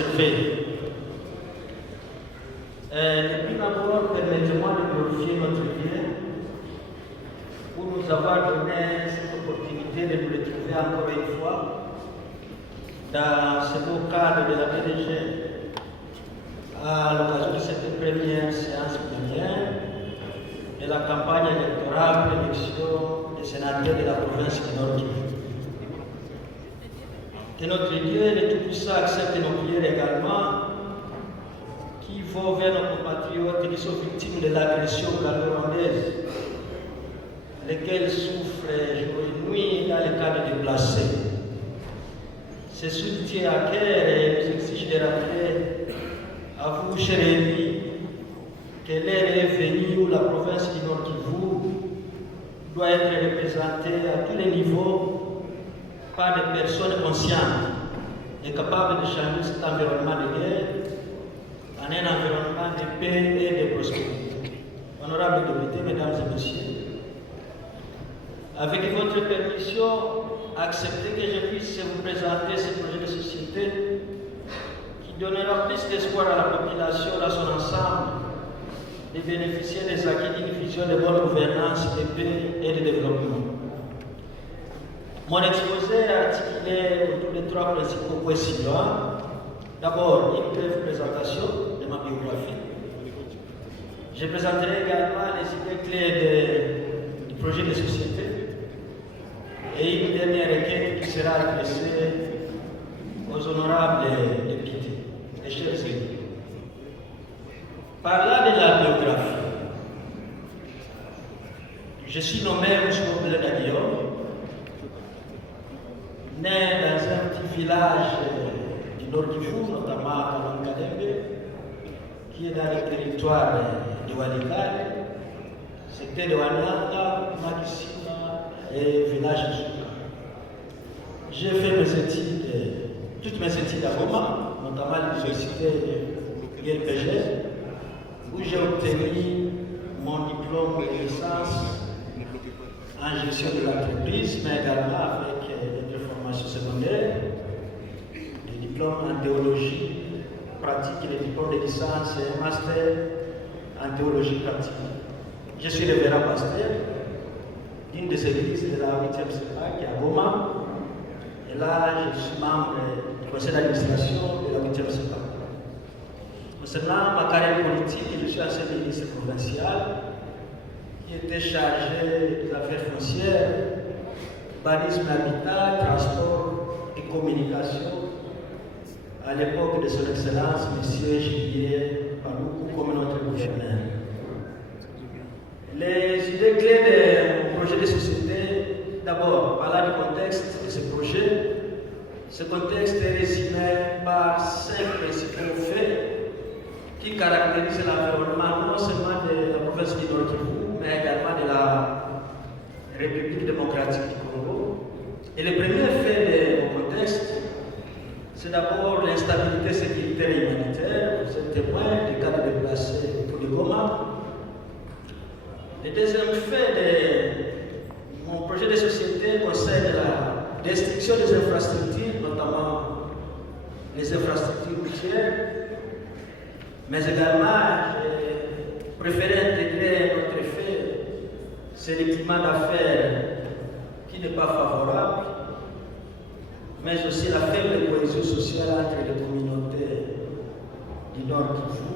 observés. Depuis d'abord, permettez-moi de glorifier notre Dieu pour nous avoir donné cette opportunité de nous retrouver encore une fois dans ce beau cadre de la PDG à l'occasion de cette première séance plénière de la campagne électorale pour l'élection des sénateurs de la province du Nord Kivu. Que notre Dieu de tout ça accepte nos prières également, qui vont vers nos compatriotes qui sont victimes de l'agression gallo-rwandaise, lesquels souffrent jour et nuit dans les cas de déplacés. Ce soutien à cœur et nous exige de rappeler à vous, chers amis, que l'heure est venue où la province du Nord Kivu doit être représentée à tous les niveaux par des personnes conscientes et capables de changer cet environnement de guerre en un environnement de paix et de prospérité. Honorables députés, mesdames et messieurs, avec votre permission, acceptez que je puisse vous présenter ce projet de société qui donnera plus d'espoir à la population dans son ensemble de bénéficier des acquis d'une vision de bonne gouvernance, de paix et de développement. Mon exposé est articulé autour de trois principaux points suivants. D'abord, une brève présentation de ma biographie. Je présenterai également les idées clés du projet de société et une dernière requête qui sera adressée aux honorables députés et chers élus. Parlant de la biographie, je suis nommé M. Blaise Guillaume, né dans un petit village du Nord Kivu, notamment à Kalongadembe, qui est dans le territoire de Walikale, secteur de Wanyanga, Makisima et village de Souka. J'ai fait toutes mes études à Goma, notamment à l'université de l'ILPG, où j'ai obtenu mon diplôme de licence en gestion de l'entreprise, mais également avec des formations secondaires, des diplômes en théologie pratique, des diplômes de licence et un master en théologie pratique. Je suis révérend pasteur d'une des églises de la 8e CEPA qui est à Goma, et là je suis membre du conseil d'administration de la 8e CEPA. Concernant ma carrière politique, je suis ancien ministre provincial qui était chargé des affaires foncières, urbanisme, habitat, transport et communication à l'époque de son Excellence, M. Julien Paluku, comme notre gouverneur. Les idées clés de mon projet de société, d'abord, parlant du contexte de ce projet. Ce contexte est résumé par 5 principaux faits qui caractérise l'environnement non seulement de la province du Nord Kivu, mais également de la République démocratique du Congo. Et le premier fait de mon contexte, c'est d'abord l'instabilité sécuritaire et humanitaire. Vous êtes témoin des cas de déplacés autour de Goma. Le deuxième fait de mon projet de société concerne la destruction des infrastructures, notamment les infrastructures routières. Mais également, j'ai préféré intégrer un autre fait, c'est le climat d'affaires qui n'est pas favorable, mais aussi la faible cohésion sociale entre les communautés du Nord Kivu.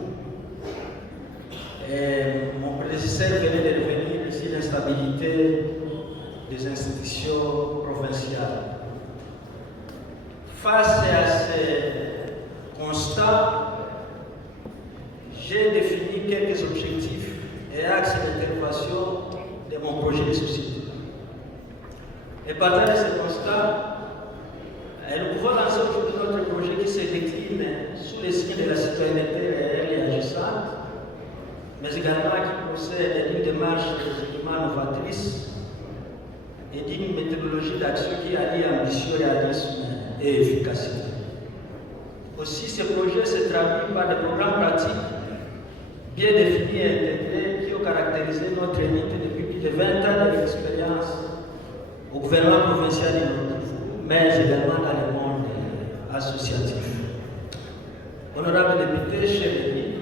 Et mon prédécesseur venait de revenir ici l'instabilité des institutions provinciales. Face à ces constats, j'ai défini quelques objectifs et axes d'intervention de mon projet de société. Et partant de ce constat, nous pouvons lancer aujourd'hui notre projet qui se décline sous les signes de la citoyenneté réelle et agissante, mais également qui possède une démarche résolument novatrice et d'une méthodologie d'action qui allie ambition, réalisme et efficacité. Aussi, ce projet se traduit par des programmes pratiques bien définis et intégrés qui ont caractérisé notre unité depuis plus de 20 ans d'expérience au gouvernement provincial du Nord Kivu, mais également dans le monde associatif. honorable député, chers amis,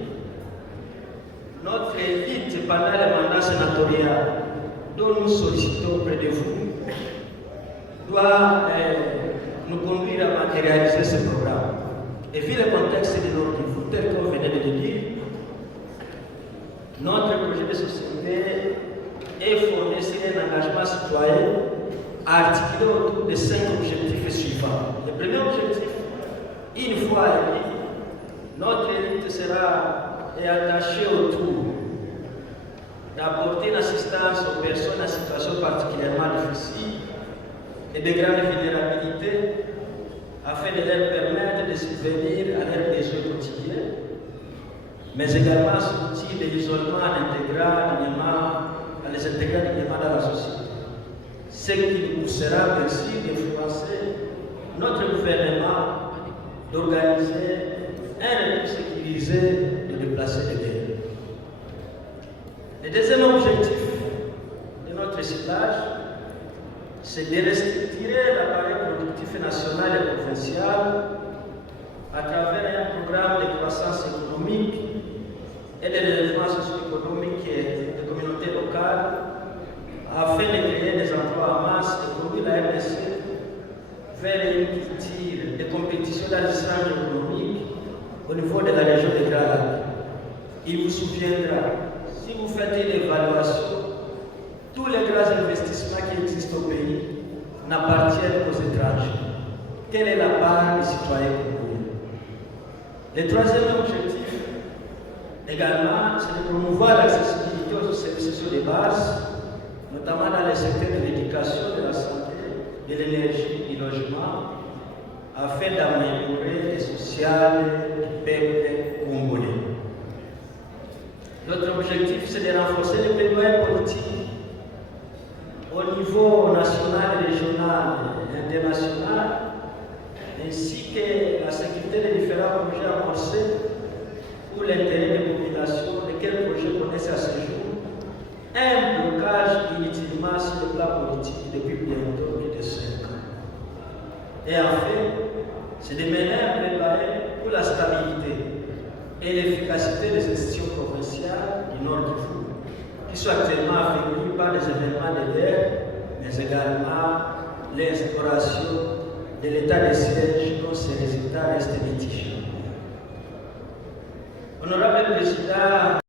notre élite pendant le mandat sénatorial dont nous sollicitons auprès de vous doit nous conduire à matérialiser ce programme. Et vu le contexte de Nord Kivu, tel qu'on venait de le dire, notre projet de société est fondé sur un engagement citoyen articulé autour de 5 objectifs suivants. Le premier objectif, une fois élu, notre élite sera attachée autour d'apporter une assistance aux personnes en situation particulièrement difficile et de grande vulnérabilité afin de leur permettre de subvenir à leurs besoins quotidiens, mais également sortir de l'isolement en les intégrer dignement dans la société. Ce qui nous sera possible d'influencer notre gouvernement d'organiser un retour sécurisé de déplacer les guerres. Le deuxième objectif de notre ciblage, c'est de restructurer l'appareil productif national et provincial à travers un programme de croissance économique et de développement socio-économique des communautés locales afin de créer des emplois en masse et conduire la RDC vers une culture de compétition d'ajustement économique au niveau de la région de Grand Lac. Il vous souviendra, si vous faites une évaluation, tous les grands investissements qui existent au pays n'appartiennent qu'aux étrangers. Quelle est la part des citoyens congolais? Le troisième objectif, également, c'est de promouvoir l'accessibilité aux services sociaux de base, notamment dans les secteurs de l'éducation, de la santé, de l'énergie, du logement, afin d'améliorer les sociales du peuple congolais. Notre objectif, c'est de renforcer le plaidoyer politique au niveau national, régional et international, ainsi que la sécurité des différents projets amorcés pour l'intérêt des populations, lesquels projets connaissent à ce jour un blocage inutilement sur le plan politique depuis bientôt plus de 5 ans. Et enfin, c'est de mener un plaidoyer pour la stabilité et l'efficacité des institutions provinciales du Nord Kivu, qui sont actuellement affectées par les événements de guerre, mais également l'instauration de l'état de siège dont ces résultats restent mitigés. Honorable Président,